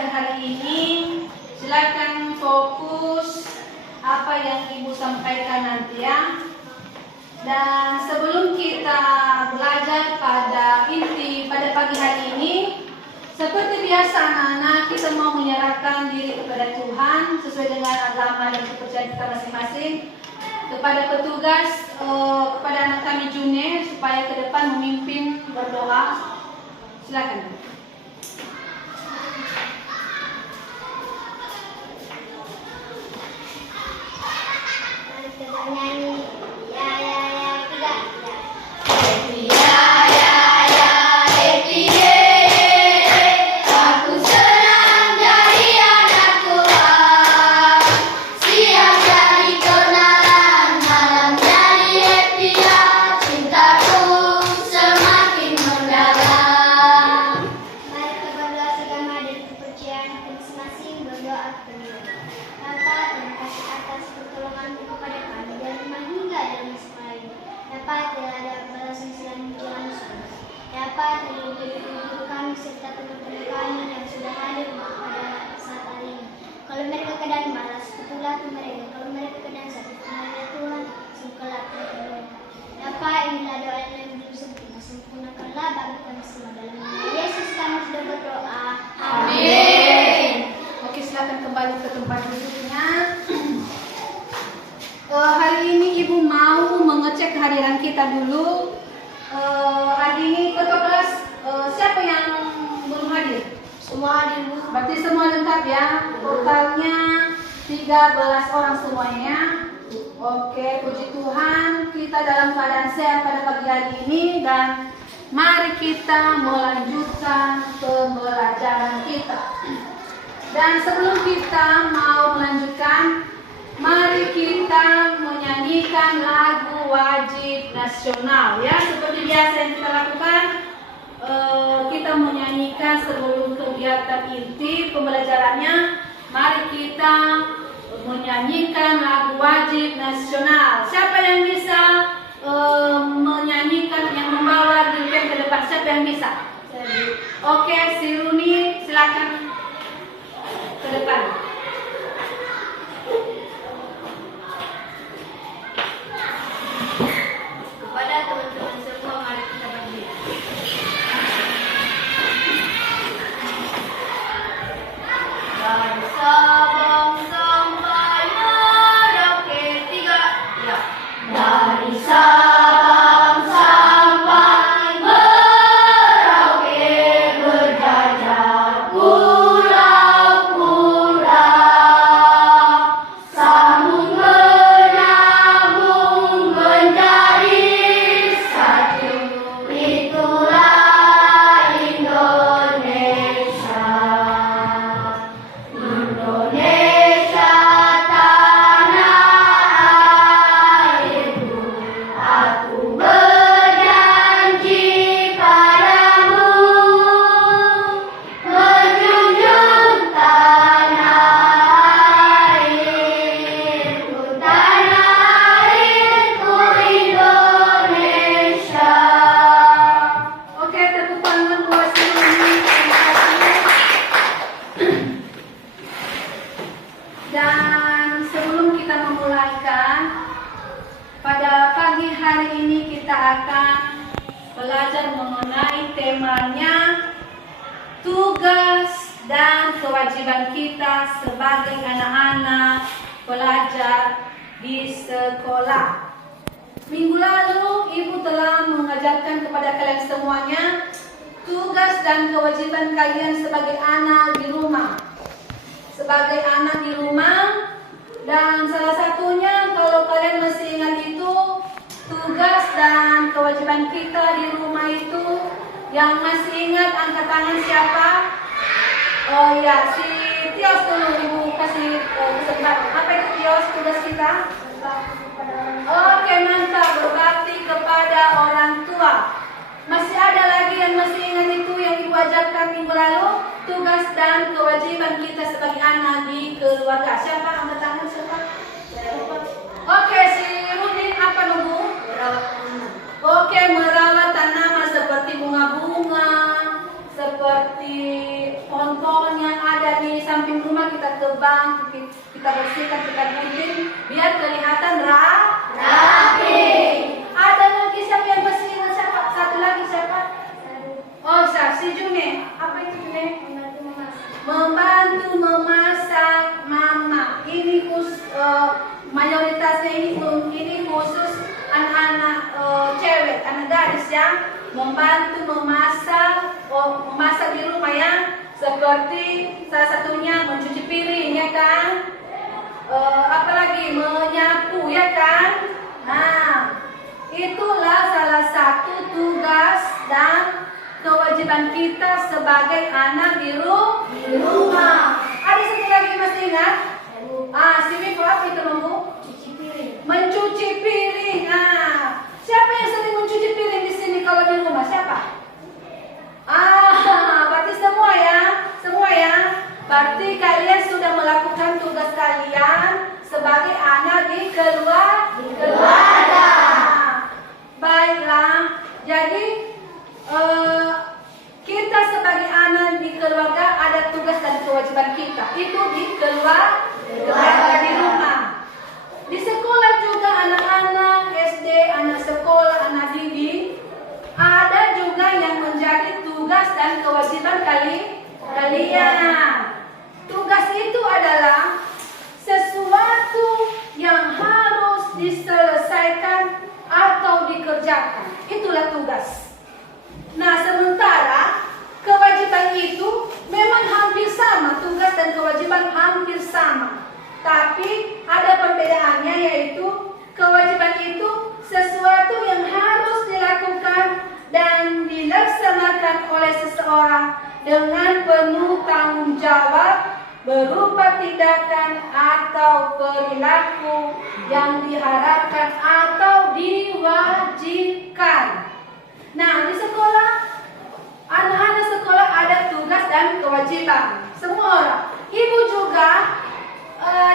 pelajaran hari ini. Silakan fokus apa yang Ibu sampaikan nanti ya. Dan sebelum kita belajar pada pagi hari ini, seperti biasa anak-anak, kita mau menyerahkan diri kepada Tuhan sesuai dengan agama dan kepercayaan kita masing-masing, kepada petugas, kepada anak kami Junior supaya ke depan memimpin berdoa. Silakan. Nyanyi kehadiran kita dulu. Hari ini ketua kelas siapa yang belum hadir? Semua hadir Bu. Berarti semua lengkap ya. Totalnya 13 orang semuanya. Oke, puji Tuhan kita dalam keadaan sehat pada pagi hari ini dan mari kita melanjutkan pembelajaran kita. Dan sebelum kita mau melanjutkan, mari kita menyanyikan lagu wajib nasional ya, seperti biasa yang kita lakukan. Kita menyanyikan sebelum kegiatan inti pembelajarannya. Mari kita menyanyikan lagu wajib nasional. Siapa yang bisa menyanyikan, yang membawa diri ke depan? Siapa yang bisa? Oke, si Runi silakan ke depan. Kepada teman-teman semua, mari kita berdiri. Dari Sabang sampai Merauke, 3 ya. Dari Sabang sampai Merauke berjajar pulau-pulau, sambung menabung menjadi satu, itulah Indonesia. Indonesia tanah airku, aku berjanji padamu, menjunjung tanah airku Indonesia. Oke, tepuk tangan buat semuanya. Terima kasih. Dan sebelum kita memulaikan, pada pagi hari ini kita akan belajar mengenai temanya tugas dan kewajiban kita sebagai anak-anak pelajar di sekolah. Minggu lalu Ibu telah mengajarkan kepada kalian semuanya tugas dan kewajiban kalian sebagai anak di rumah. Sebagai anak di rumah, dan salah satunya kalau kalian masih ingat itu, tugas dan kewajiban kita di rumah itu, yang masih ingat angkat tangan siapa? Oh ya, si Tios dulu Ibu kasih sebentar. Apa itu Tios tugas kita? Oke, mantap, berbakti kepada orang tua. Masih ada lagi yang masih ingat itu yang Ibu ajarkan minggu lalu? Tugas dan kewajiban kita sebagai anak di keluarga. Siapa? Angkat tangan siapa? Oke, si Rudin apa nunggu? Oke, merawat tanaman seperti bunga-bunga, seperti pohon-pohon yang ada ya, membantu memasak di rumah ya, seperti salah satunya mencuci piring ya kan, apalagi menyapu ya kan. Nah, itulah salah satu tugas dan kewajiban kita sebagai anak di rumah. Ada satu lagi masih ingat? Sini apa itu nunggu? Mencuci piring. Siapa yang sering mencuci piring di sini kalau di rumah? Siapa? Berarti semua ya, semua ya. Berarti kalian sudah melakukan tugas kalian sebagai anak di keluarga. Baiklah. Jadi kita sebagai anak di keluarga ada tugas dan kewajiban kita. Itu di keluarga di rumah. Di sekolah juga anak-anak SD, anak sekolah, anak didik, ada juga yang menjadi tugas dan kewajiban kalian. Tugas itu adalah sesuatu yang harus diselesaikan atau dikerjakan. Itulah tugas. Nah, sementara kewajiban itu memang hampir sama, tugas dan kewajiban hampir sama. Tapi ada perbedaannya, yaitu kewajiban itu sesuatu yang harus dilakukan dan dilaksanakan oleh seseorang dengan penuh tanggung jawab berupa tindakan atau perilaku yang diharapkan atau diwajibkan. Nah, di sekolah, anak-anak sekolah ada tugas dan kewajiban. Semua orang. Ibu juga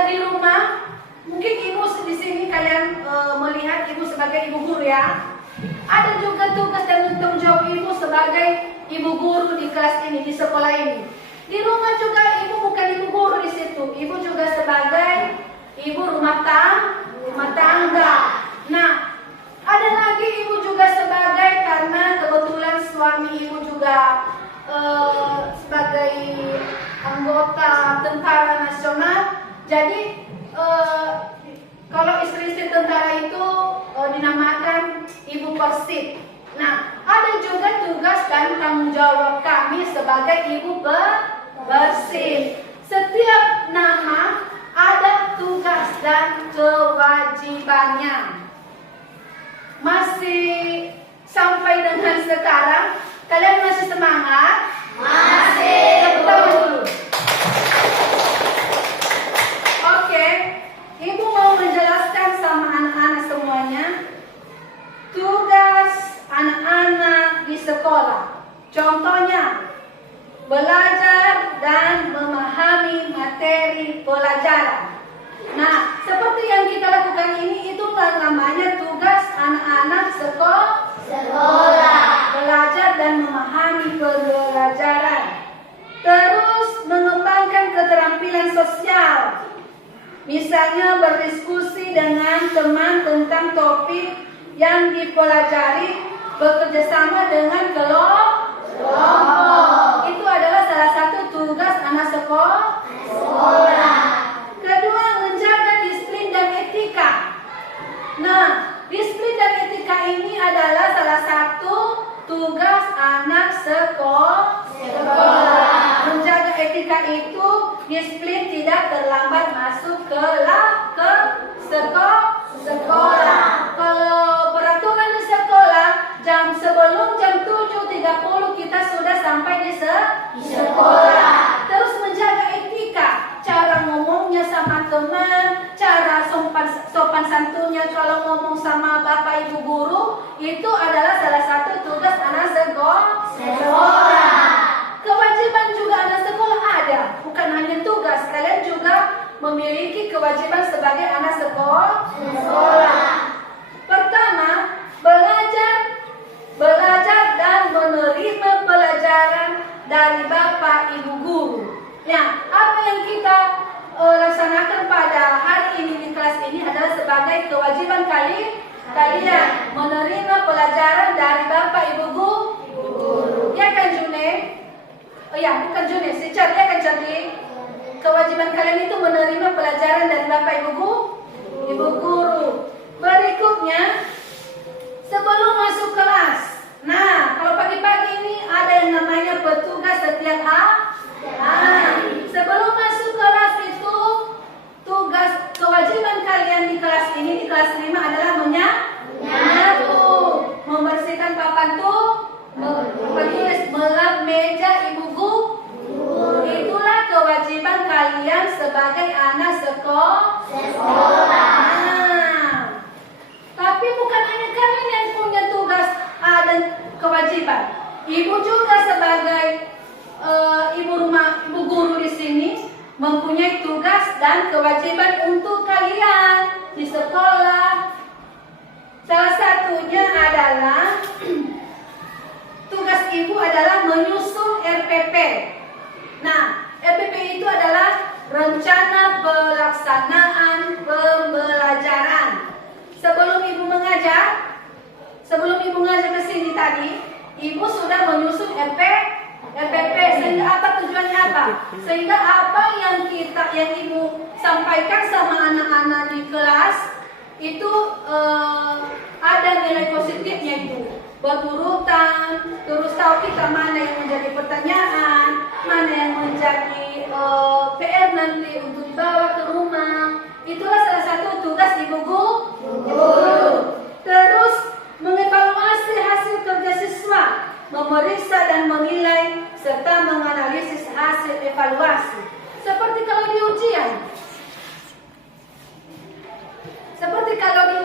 di rumah, mungkin ibu di sini kalian melihat ibu sebagai ibu guru ya. Ada juga tugas dan tanggung jawab ibu sebagai ibu guru di kelas ini, di sekolah ini. Di rumah juga ibu bukan ibu guru di situ. Ibu juga sebagai ibu rumah tangga. Nah, ada lagi ibu juga sebagai, karena kebetulan suami ibu juga sebagai anggota tentara nasional. Jadi kalau istri-istri tentara itu dinamakan ibu persib. Nah, ada juga tugas dan tanggung jawab kami sebagai ibu persib. Setiap nama ada tugas dan kewajibannya. Masih sampai dengan sekarang, kalian masih semangat? Masih. Tepuk tangan dulu. Oke, ibu mau menjelaskan sama anak-anak semuanya tugas anak-anak di sekolah. Contohnya, belajar dan memahami materi pelajaran. Nah, seperti yang kita lakukan ini, itulah namanya tugas anak-anak sekolah. Belajar dan memahami pelajaran. Terus mengembangkan keterampilan sosial. Misalnya berdiskusi dengan teman tentang topik yang dipelajari, bekerjasama dengan kelompok. Itu adalah salah satu tugas anak sekolah. Kedua, menjaga disiplin dan etika. Nah, disiplin dan etika ini adalah salah satu tugas anak sekolah. Menjaga etika itu disiplin tidak terlambat masuk ke sekolah. Kalau peraturan di sekolah, sebelum jam 7.30 kita sudah sampai di sekolah. Terus menjaga etika, cara ngomongnya sama teman, cara sopan santunnya kalau ngomong sama bapak ibu guru, itu adalah salah satu tugas anak sekolah. Kewajiban juga anak sekolah ada, bukan hanya tugas. Kalian juga memiliki kewajiban sebagai anak sekolah. Pertama, belajar dan menerima pelajaran dari bapak ibu guru. Nah, apa yang kita laksanakan pada hari ini di kelas ini adalah sebagai kewajiban kalian menerima pelajaran dari bapak ibu guru. Ya kan June? Oh ya, bukan June, si Car, ya kan Charlie? Kewajiban kalian itu menerima pelajaran dari bapak ibu guru. Berikutnya, sebelum masuk kelas, sebagai anak sekolah. Nah, tapi bukan hanya kalian yang punya tugas dan kewajiban. Ibu juga sebagai ibu guru di sini mempunyai tugas dan kewajiban untuk kalian di sekolah. Salah satunya adalah tugas ibu adalah menyusun RPP. Nah, RPP itu adalah rencana pelaksanaan pembelajaran. Sebelum ibu mengajar ke sini tadi, ibu sudah menyusun RPP. Sehingga apa tujuannya apa? Sehingga apa yang ibu sampaikan sama anak-anak di kelas itu ada nilai positifnya itu. Berurutan, terus tahu kita mana yang menjadi pertanyaan, mana yang menjadi PR nanti untuk dibawa ke rumah. Itulah salah satu tugas ibu guru. Terus mengevaluasi hasil kerja siswa, memeriksa dan menilai serta menganalisis hasil evaluasi. Seperti kalau di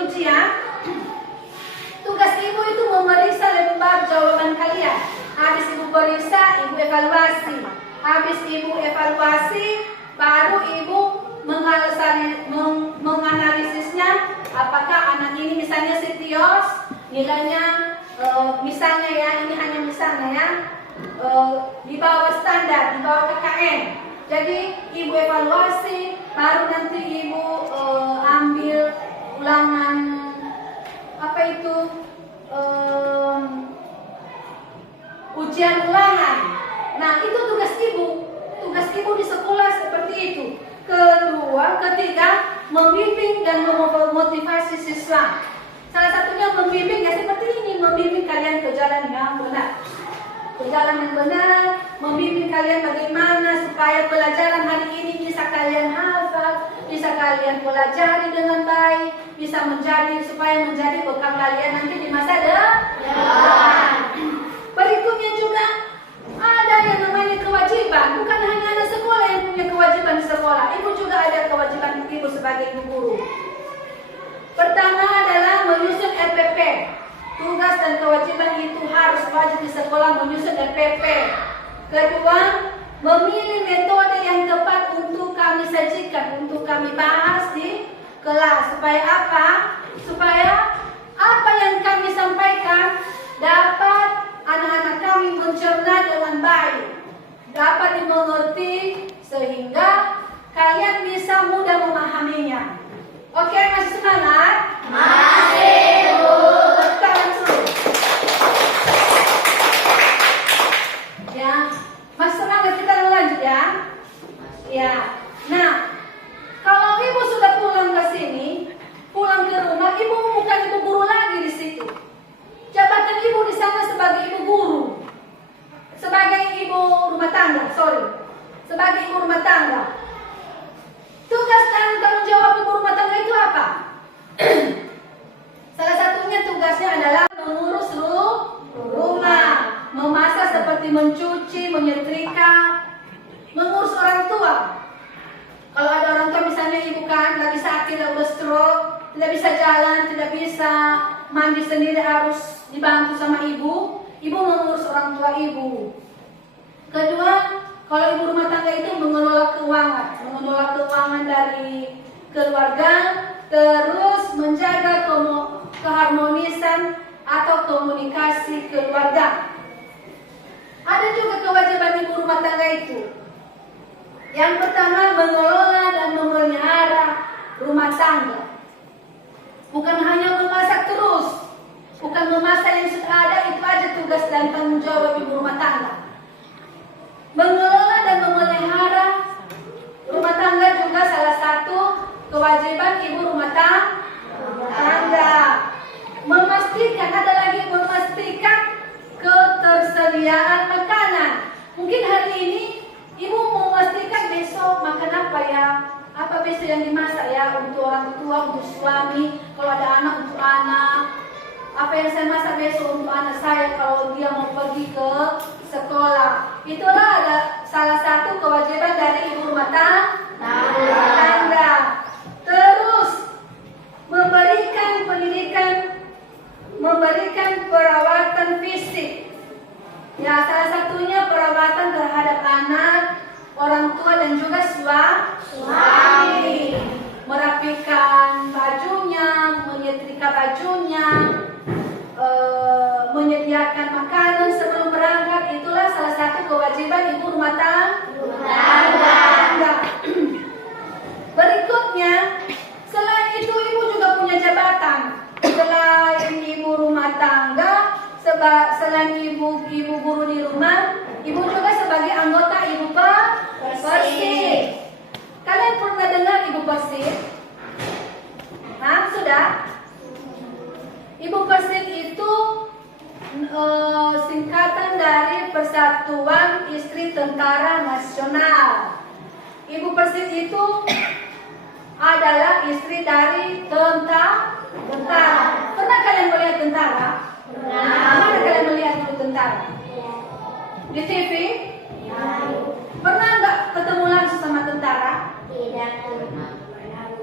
ujian, tugas ibu itu memeriksa lembar jawaban kalian. Habis ibu periksa, ibu evaluasi. Habis ibu evaluasi, baru ibu menganalisisnya. Apakah anak ini misalnya Sitios, nilainya misalnya ya, ini hanya misalnya ya, di bawah standar, di bawah KKM. Jadi ibu evaluasi, baru nanti ibu ambil ulangan ujian ulangan. Nah, itu tugas ibu. Tugas ibu di sekolah seperti itu. Ketiga, membimbing dan memotivasi siswa. Salah satunya membimbing ya seperti ini, membimbing kalian ke jalan yang benar. Ke jalan yang benar, membimbing kalian bagaimana supaya pelajaran hari ini bisa kalian hafal, bisa kalian pelajari dengan baik, bisa supaya menjadi bekal kalian nanti di masa depan. Berikutnya juga ada yang namanya kewajiban. Bukan hanya anak sekolah yang punya kewajiban di sekolah, ibu juga ada kewajiban ibu sebagai ibu guru. Pertama adalah menyusun RPP. Tugas dan kewajiban itu harus wajib di sekolah menyusun RPP. Kedua, memilih metode yang tepat untuk kami sajikan, untuk kami bahas di kelas. Supaya apa? Supaya apa yang kami sampaikan dapat anak-anak kami mencerna dengan baik, dapat dimengerti sehingga kalian bisa mudah memahaminya. Oke, masih semangat? Masih, Bu. Ya, masih semangat, kita lanjut ya. Ya. Nah, kalau ibu sudah pulang ke sini, pulang ke rumah, ibu bukan ibu guru lagi di situ. Jabatan ibu di sana sebagai ibu guru, sebagai ibu rumah tangga, sebagai ibu rumah tangga. Tugas dan tanggung jawab ibu rumah tangga itu apa? Salah satunya tugasnya adalah mengurus rumah, memasak seperti mencuci, menyetrika, mengurus orang tua. Kalau ada orang tua misalnya ibu kan lagi sakit, udah stroke, tidak bisa jalan, tidak bisa mandi sendiri, harus dibantu sama ibu mengurus orang tua ibu. Kedua, kalau ibu rumah tangga itu mengelola keuangan dari keluarga, terus menjaga keharmonisan atau komunikasi keluarga. Ada juga kewajiban ibu rumah tangga itu. Yang pertama, mengelola dan memelihara rumah tangga. Bukan hanya memasak terus, bukan memasak yang sudah ada, itu aja tugas dan tanggung jawab ibu rumah tangga. Mengelola dan memelihara rumah tangga juga salah satu kewajiban ibu rumah tangga. Memastikan, ada lagi memastikan ketersediaan makanan. Mungkin hari ini ibu mau memastikan besok makan apa ya, apa besok yang dimasak ya, untuk orang tua, untuk suami, kalau ada anak untuk anak. Apa yang saya masak besok untuk anak saya kalau dia mau pergi ke sekolah. Itulah ada salah satu kewajiban dari ibu rumah tangga. Ya, salah satunya perawatan terhadap anak, orang tua dan juga suami. Merapikan bajunya, menyetrika bajunya, menyediakan makanan sebelum berangkat. Itulah salah satu kewajiban ibu rumah tangga. Berikutnya, selain itu ibu juga punya jabatan. Selain ibu rumah tangga, selain ibu guru di rumah, ibu juga sebagai anggota ibu Persib. Kalian pernah dengar ibu Persib? Nah, sudah? Ibu Persib itu singkatan dari Persatuan Istri Tentara Nasional. Ibu Persib itu adalah istri dari tentara. Pernah kalian melihat tentara? Mana kalian melihat itu tentara? Di TV? Pernah nggak ketemu langsung sama tentara? Tidak.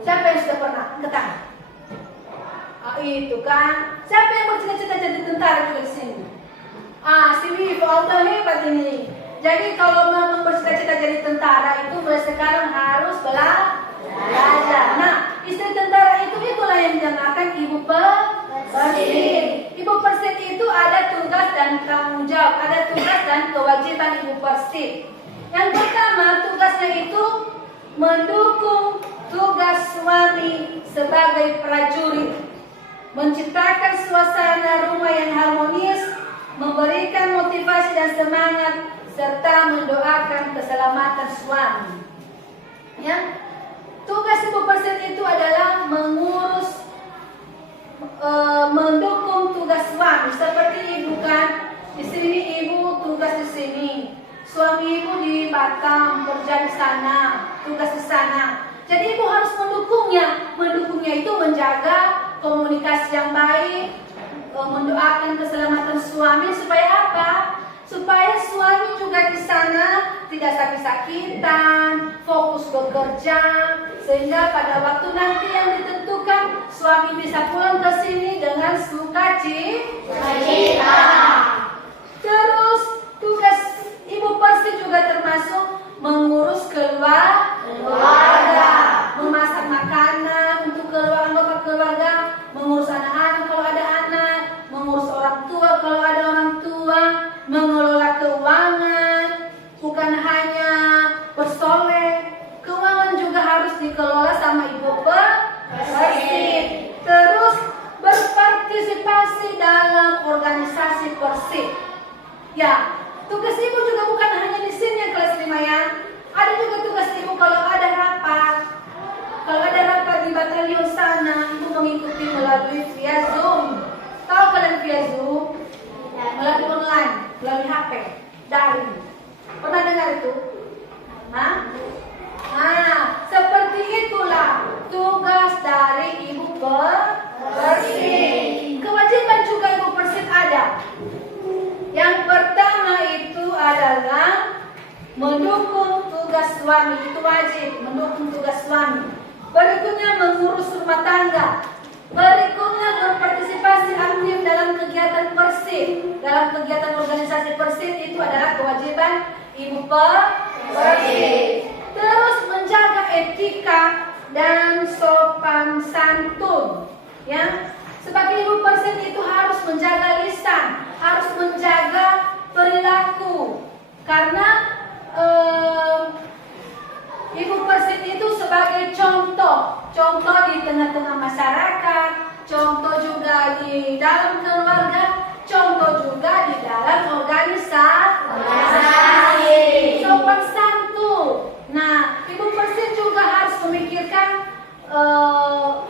Siapa yang sudah pernah? Ketemu? Itu kan. Siapa yang bercita-cita jadi tentara juga di sini? Si Wifu, auto hebat ini. Jadi kalau memang bercita-cita jadi tentara itu mulai sekarang harus belajar. Nah, istri tentara itulah yang dinamakan ibu Persib. Ibu Persib itu ada tugas dan tanggung jawab, ada tugas dan kewajiban ibu Persib. Yang pertama, tugasnya itu mendukung tugas suami sebagai prajurit, menciptakan suasana rumah yang harmonis, memberikan motivasi dan semangat, serta mendoakan keselamatan suami. Ya, tugas ibu Persib itu adalah mendukung tugas suami. Seperti ibu kan, di sini ibu tugas di sini, suami ibu di Batam kerja di sana, tugas di sana. Jadi ibu harus mendukungnya. Mendukungnya itu menjaga komunikasi yang baik, mendoakan keselamatan suami supaya apa? Supaya suami juga di sana tidak sakit-sakitan, fokus bekerja, sehingga pada waktu nanti yang ditentukan suami bisa pulang ke sini dengan sukacita. Terus tugas ibu Persib juga termasuk mengurus keluarga, memasak makanan untuk anggota keluarga, mengurus anak-anak kalau ada anak, mengurus orang tua kalau ada orang tua, mengelola keuangan, bukan hanya bersolek, keuangan juga harus dikelola sama ibu Persib. Terus berpartisipasi dalam organisasi Persib. Ya, tugas ibu juga bukan hanya di sini yang kelas 5 ya. Ada juga tugas ibu kalau ada rapat. Kalau ada rapat di batalion sana, ibu mengikuti melalui via Zoom. Tahu kalian via Zoom? Melalui online, melalui HP, daring. Pernah dengar itu? Nah, seperti itulah tugas dari ibu Persib. Kewajiban juga ibu Persib ada. Yang pertama itu adalah mendukung tugas suami, itu wajib, mendukung tugas suami. Berikutnya mengurus rumah tangga. Berikutnya berpartisipasi aktif dalam kegiatan Persib. Dalam kegiatan organisasi Persib itu adalah kewajiban ibu Persib. Terus menjaga etika dan sopan santun. Ya, sebagai ibu Persib itu harus menjaga lisan, harus menjaga perilaku. Karena ibu Persib itu sebagai contoh di tengah-tengah masyarakat, contoh juga di dalam keluarga, contoh juga di dalam organisasi. Sopan santun. Nah, ibu Persib juga harus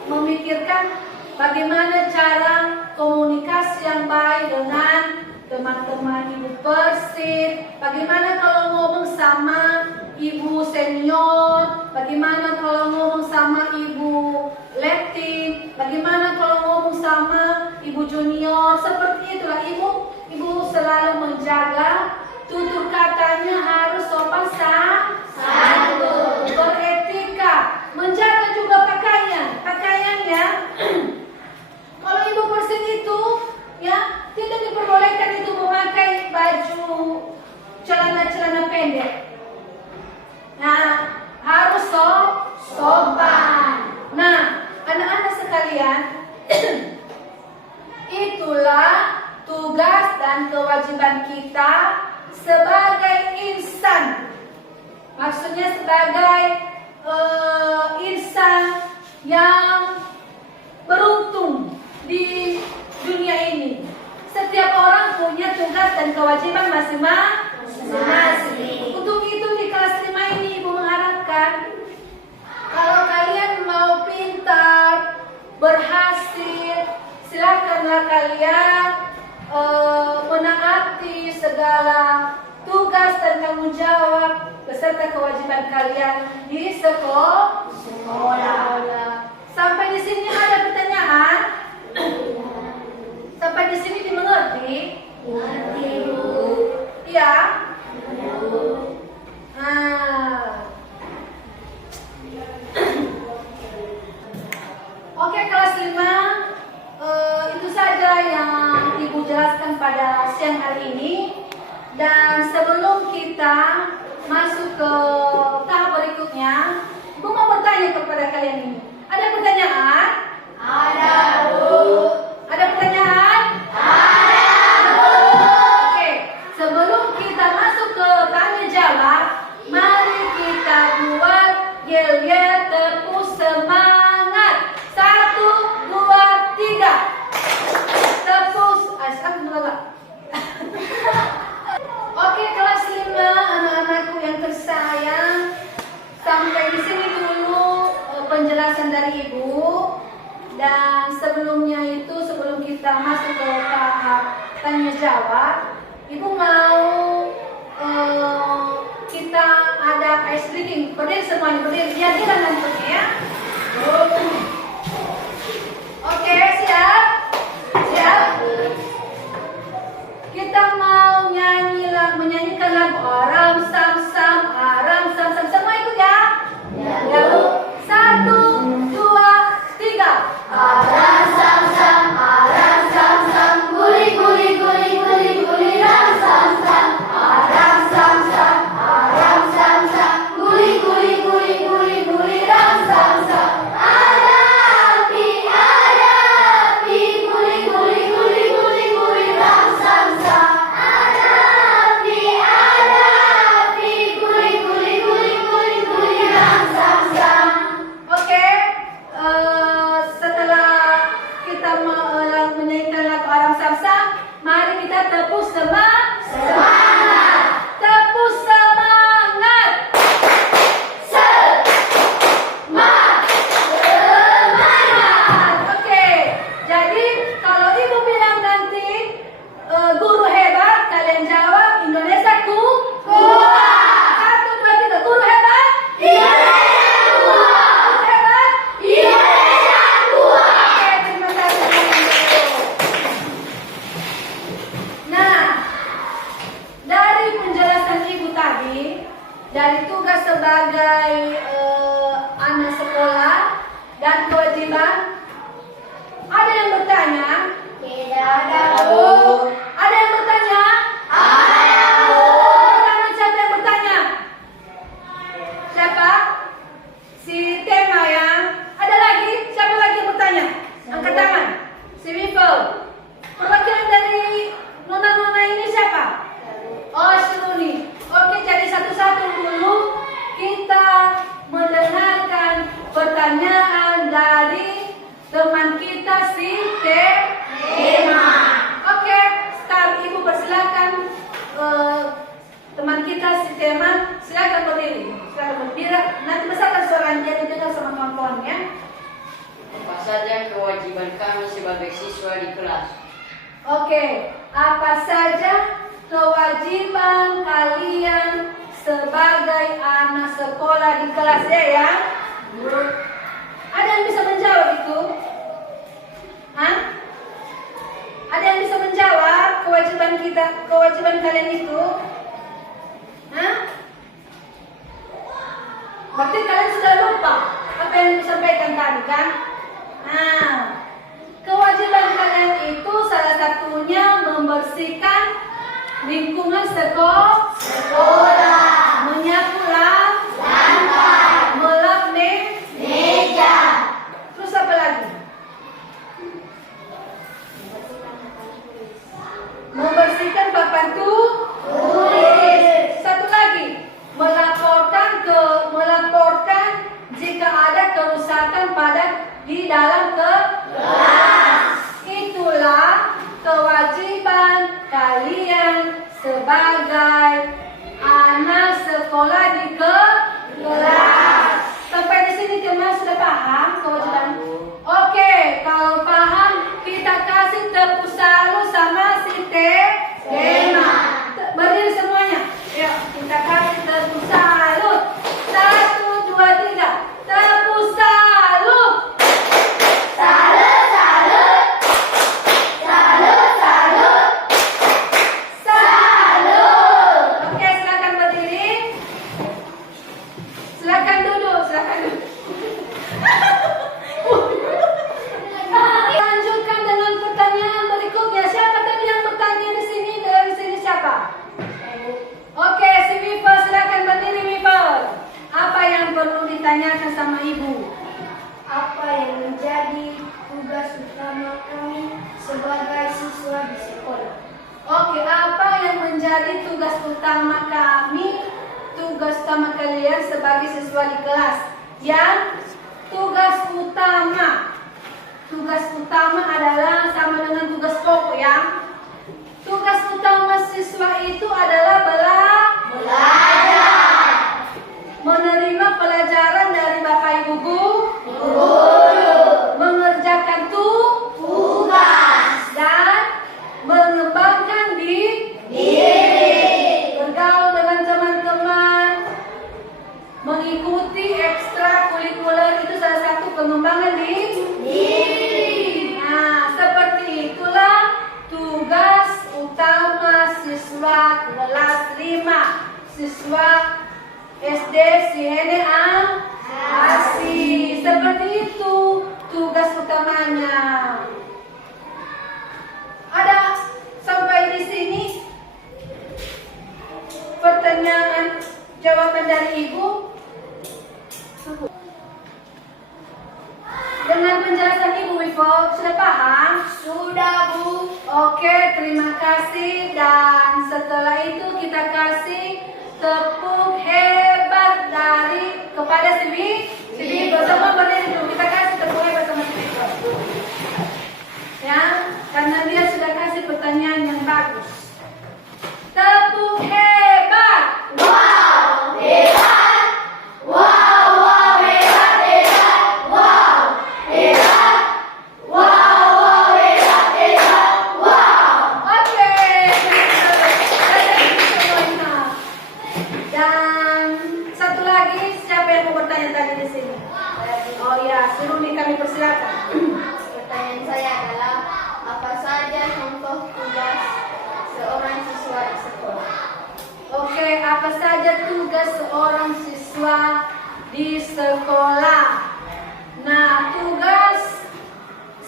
memikirkan bagaimana cara komunikasi yang baik dengan teman-teman ibu Persib. Bagaimana kalau ngomong sama ibu senior, bagaimana kalau ngomong sama ibu letting, bagaimana kalau ngomong sama ibu junior. Seperti itulah ibu selalu menjaga tutur katanya harus sopan santun, beretika, menjaga juga pakaiannya. Kalau ibu Persib itu ya tidak diperbolehkan itu memakai baju kita sebagai insan. Maksudnya sebagai insan yang beruntung di dunia ini. Setiap orang punya tugas dan kewajiban masing-masing. Untuk itu di kelas 5 ini Ibu mengharapkan kalau kalian mau pintar, berhasil, silakanlah kalian menaati segala tugas dan tanggung jawab beserta kewajiban kalian di sekolah. Sampai di sini ada pertanyaan? Sampai di sini dimengerti? Mengerti, Bu. Iya? Oke, kelas 5 itu saja yang Ibu jelaskan pada siang hari ini. Dan sebelum kita masuk ke tahap berikutnya, Ibu mau bertanya kepada kalian ini. Ada pertanyaan? Ada, Bu. Ada pertanyaan? Ada, Bu. Oke, sebelum kita masuk ke tanya jawab, mari kita buat yel-yel tepuk semangat. 1, 2, 3. Tepuk. Astagfirullah. Oke, kelas 5 anak-anakku yang tersayang. Sampai di sini dulu penjelasan dari Ibu. Dan sebelumnya itu, sebelum kita masuk ke tahap tanya jawab, Ibu mau kita ada ice breaking. Berdiri semuanya, berdiri. Biar kita nantinya ya. Oke, siap? Siap? Kita mau menyanyikan lagu Aram Sam Sam, Aram Sam Sam. Semua ikut ya? Ya, Bu. 1, 2, 3. Aram Sam Sam, Aram Sam Sam, guli guli guli guli guli ram Sam Sam. Aram Sam Sam, Aram Sam Sam, guli guli guli guli guli ram Sam Sam. Ada api, guli guli guli guli guli ram Sam Sam. Tepuk semangat. Tepuk semangat. Semangat. Oke. Jadi kalau Ibu bilang nanti guru hebat, kalian jawab Indonesia kuat. 1, 2, 3. Guru hebat? Indonesia kuat. Guru hebat? Indonesia kuat. Oke, terima kasih. Nah, dari penjelasan Ibu tadi, dari tugas sebagai anak sekolah dan kewajiban, ada yang bertanya? Tidak ada, Bu. Ada yang bertanya? Ada, Bu. Pertama, siapa yang bertanya? Siapa? Si Tema ya. Ada lagi? Siapa lagi yang bertanya? Angkat tangan. Si Wifel. Perwakilan dari Nona ini siapa? Oh, Shiruni. Oke, jadi satu-satu dulu kita mendengarkan pertanyaan dari teman kita si Tema. Oke, sekarang Ibu persilakan teman kita si Tema, silakan berdiri. Silakan berdiri. Nanti besarkan suaranya dan dengar sama kawan-kawannya. Apa saja kewajiban kami sebagai siswa di kelas? Oke, apa saja kewajiban kalian sebagai anak sekolah di kelas ya? Ada yang bisa menjawab itu? Hah? Ada yang bisa menjawab kewajiban kalian itu? Hah? Berarti kalian sudah lupa apa yang disampaikan tadi kan? Nah, kewajiban kalian itu salah satunya membersihkan lingkungan sekolah, menyapu lantai, melap meja. Terus apa lagi? Membersihkan papan tulis. sebagai anak sekolah di kelas. Sampai di sini teman sudah paham kewajiban? Oke, kalau paham kita kasih tepuk salut sama si tema. Berdiri semuanya. Yuk, kita kasih tepuk salut. 1, 2, 3. Tepuk salut. Salut, salut. Salut, salut. Salut. Oke, silakan berdiri. Silakan duduk, silakan duduk. Lanjutkan dengan pertanyaan berikutnya. Siapa tadi yang bertanya di sini? Dari sini siapa? Oke, si Mifa, silakan berdiri Mifa. Apa yang perlu ditanyakan sama ibu? Apa yang menjadi tugas utama kami sebagai siswa di sekolah? Oke, apa yang menjadi tugas utama kami, tugas utama kalian sebagai siswa di kelas? Yang tugas utama adalah sama dengan tugas pokok ya. Tugas utama siswa itu adalah Belajar. menerima pelajaran dari Bapak Ibu Guru. mengerjakan Tugas. dan mengembangkan Diri. bergaul dengan teman-teman, mengikuti ekstrakurikuler itu salah satu pengembangan Diri. Nah, seperti itulah tugas utama siswa kelas 5, siswa SD Sihene Asih. Seperti itu tugas utamanya. Ada sampai di sini pertanyaan jawaban dari ibu? Dengan penjelasan ibu Wivo sudah paham? Sudah, Bu. Oke, terima kasih. Dan setelah itu kita kasih tepuk hebat dari kepada si Wivo. Semua berdiri dulu. Kita kasih tepuk hebat sama si Wivo. Ya, karena dia sudah kasih pertanyaan yang bagus. Tepuk hebat. Wow, hebat. Wow, wow, hebat, hebat. Wow, hebat. Wow, wow, hebat, hebat. Wow. Oke, semuanya. Dan satu lagi, siapa yang mau bertanya tadi di sini? Oh ya, si Rumi kami persilakan. Pertanyaan saya adalah apa saja contoh tugas seorang siswa di sekolah? Oke, apa saja tugas seorang siswa di sekolah? Nah, tugas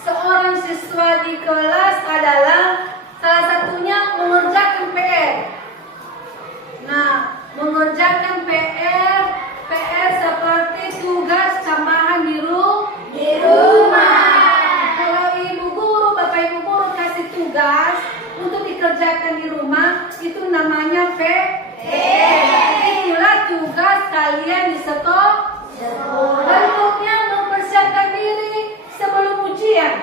seorang siswa di kelas adalah salah satunya mengerjakan PR. Nah, mengerjakan PR seperti tugas tambahan di rumah. Kalau ibu guru, bapak ibu guru kasih tugas untuk dikerjakan di rumah, itu namanya PR. Itulah tugas kalian di sekolah. Bentuknya mempersiapkan diri sebelum ujian,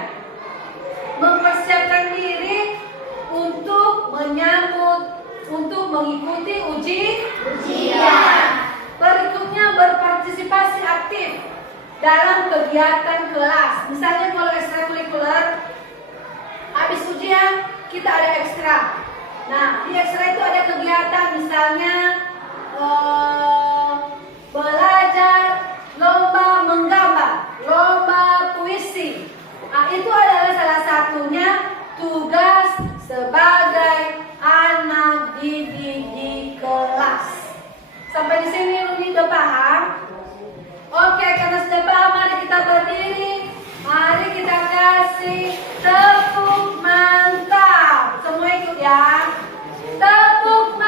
mempersiapkan diri untuk mengikuti ujian. Berikutnya berpartisipasi aktif dalam kegiatan kelas. Misalnya kalau ekstrakurikuler, habis ujian kita ada ekstra. Nah, di ekstra itu ada kegiatan misalnya belajar, lomba menggambar, lomba puisi. Nah, itu adalah salah satunya tugas sebagai anak didik di kelas. Sampai di sini Rumi udah paham? Oke, karena sudah paham, mari kita berdiri. Mari kita kasih tepuk mantap. Semua ikut ya. Tepuk mantap.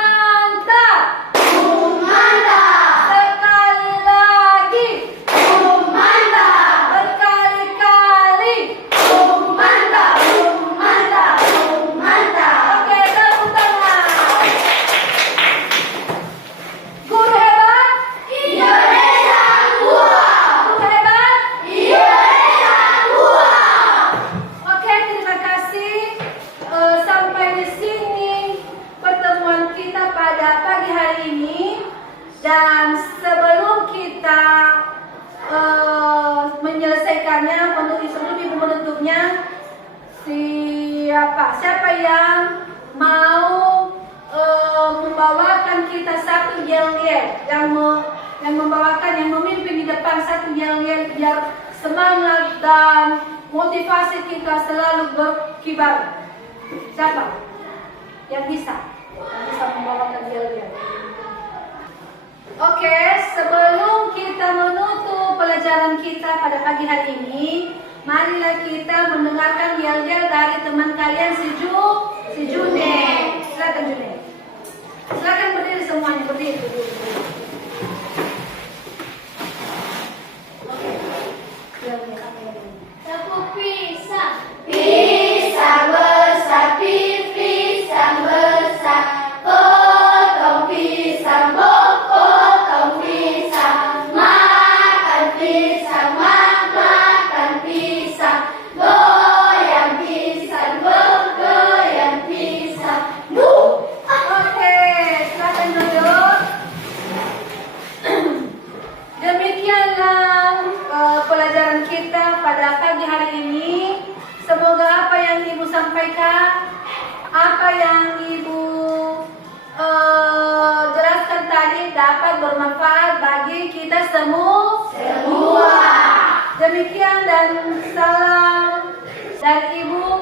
Dan sebelum kita menyelesaikannya, sebelum Ibu menutupnya, siapa yang mau membawakan kita satu yel-yel, yang membawakan, yang memimpin di depan satu yel-yel biar semangat dan motivasi kita selalu berkibar. Siapa yang bisa membawakan yel-yel? Oke, sebelum kita menutup pelajaran kita pada pagi hari ini, marilah kita mendengarkan yel-yel dari teman kalian si June. Silakan June. Silakan berdiri semuanya, berdiri. Oke. Yel-yel apa ya? Tepuk pisang. Pisang besar, pisang besar, potong pisang, potong pisang, makan pisang, makan pisang, goyang pisang, goyang pisang, Oke, silakan duduk. Demikianlah pelajaran kita pada pagi hari ini. Semoga apa yang Ibu sampaikan, apa yang Ibu jelaskan tadi dapat bermanfaat bagi kita semua. Demikian dan salam dari Ibu